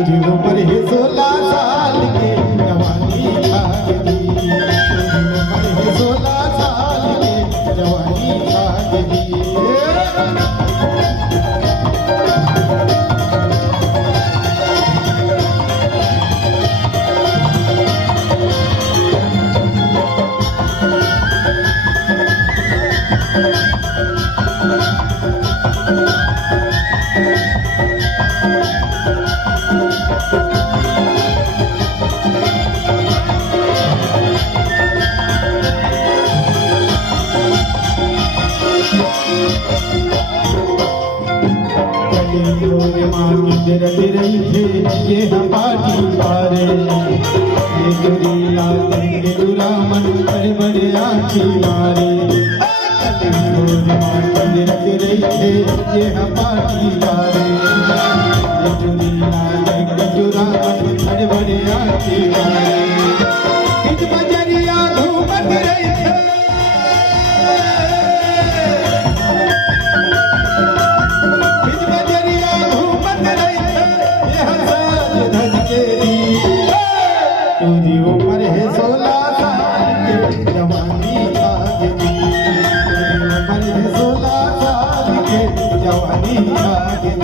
तुझी उम्र है 16 साल के जवानी खा गई, तुझी उम्र है 16 साल के जवानी खा गई। रही थे ये हमारी पारे, ये चुरीला देंगे दुरामन बड़े बड़े आँखी मारे। रही थे ये हमारी पारे, ये चुरीला देंगे दुरामन बड़े बड़े आँखी मारे। इस बजरिया घूमत रही थे, तुझी उम्र है 16 साल के जवानी खा गई, तुझी उम्र है 16 साल के जवानी खा गई।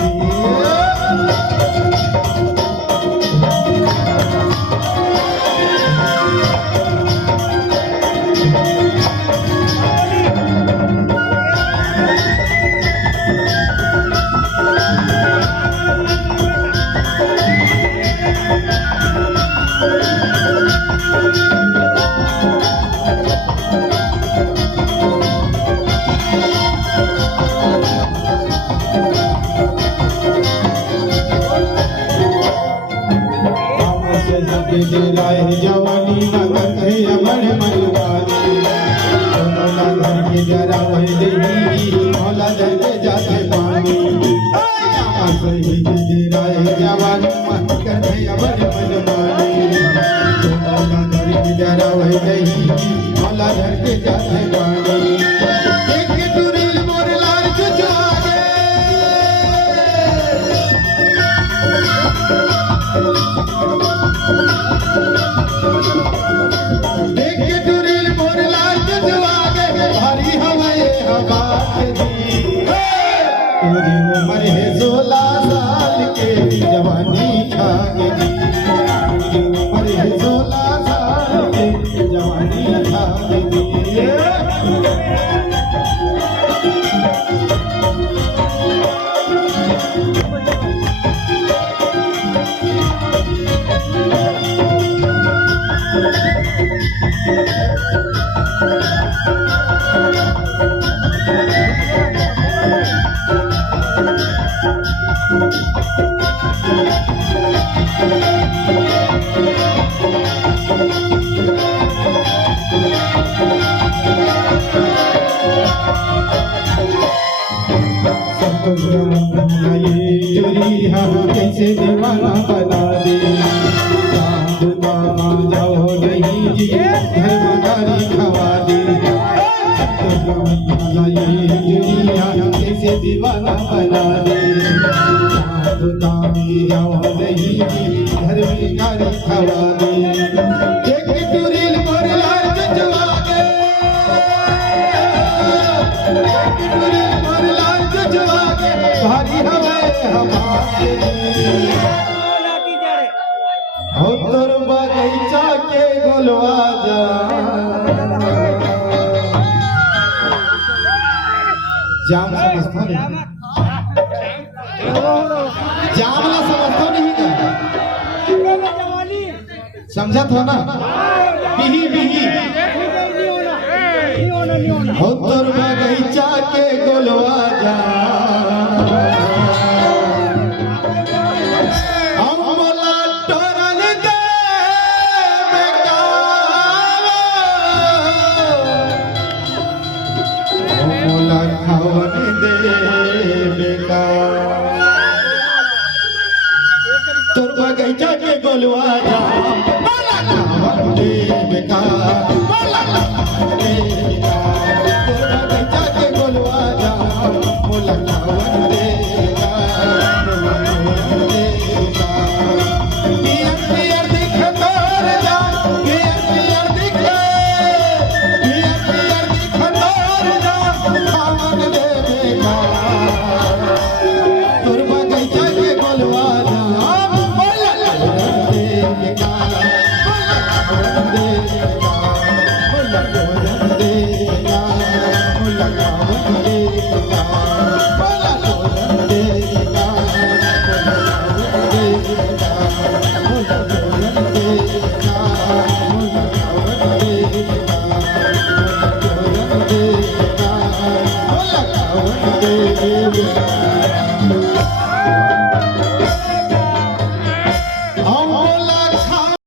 राय जवानी नगर है अमर मनवानी, दोनों नगर के जरा वही देवी मौला जलते जाते पानी। सही राय जवानी नगर है अमर मनवानी, दोनों नगर के जरा वही देवी मौला जलते जाते पानी। तुझी उम्र है 16 साल के जवानी खा गई, तुझी उम्र है 16 साल के जवानी खा गई। कैसे दीवाना बना दे, चांद मामा जाओ नहीं जी घर मगारी खवा दे। कैसे दीवाना बना दे, चांद मामी जाओ नहीं जी घर मगारी खवा दे। एक टुरील मोरला जजवा दे, एक टुरील मोरला जजवा दे, भारी हवा हमारे हो तोर बगीचा के गोलवा जा। जाम समझता नहीं, जामला समझता नहीं क्या? समझा था ना? बिही बिही हो तोर बगीचा के गोलवा जा। तोर बगीचा के गोलवा जा, बोला ना दे बेटा, बोला ना दे बेटा।